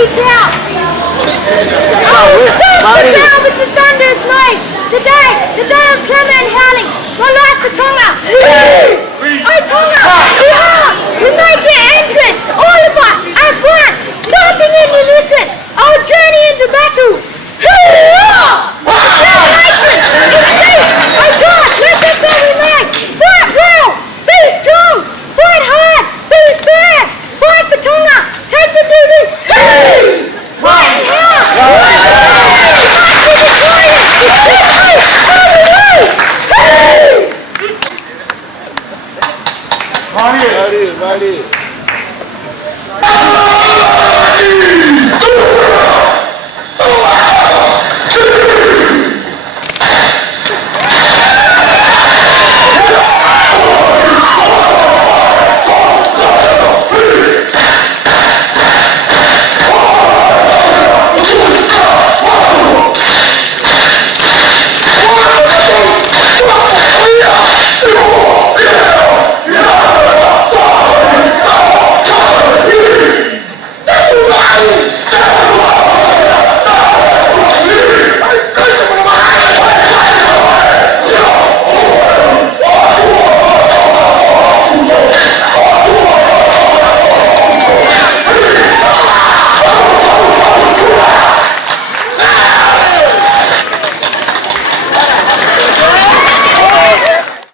Baby Tell. Oh, the day with the thunderous noise. The day of clamor and howling. My life for Tonga. Oh, Tonga, we make your entrance. All of us, as one, starting in unison. Our journey into battle. Determination, instinct, oh God, this is what we make. Fight well, be strong, fight hard, be fair, fight for Tonga, take the duty. Fight hard, fight for the warriors. Right here.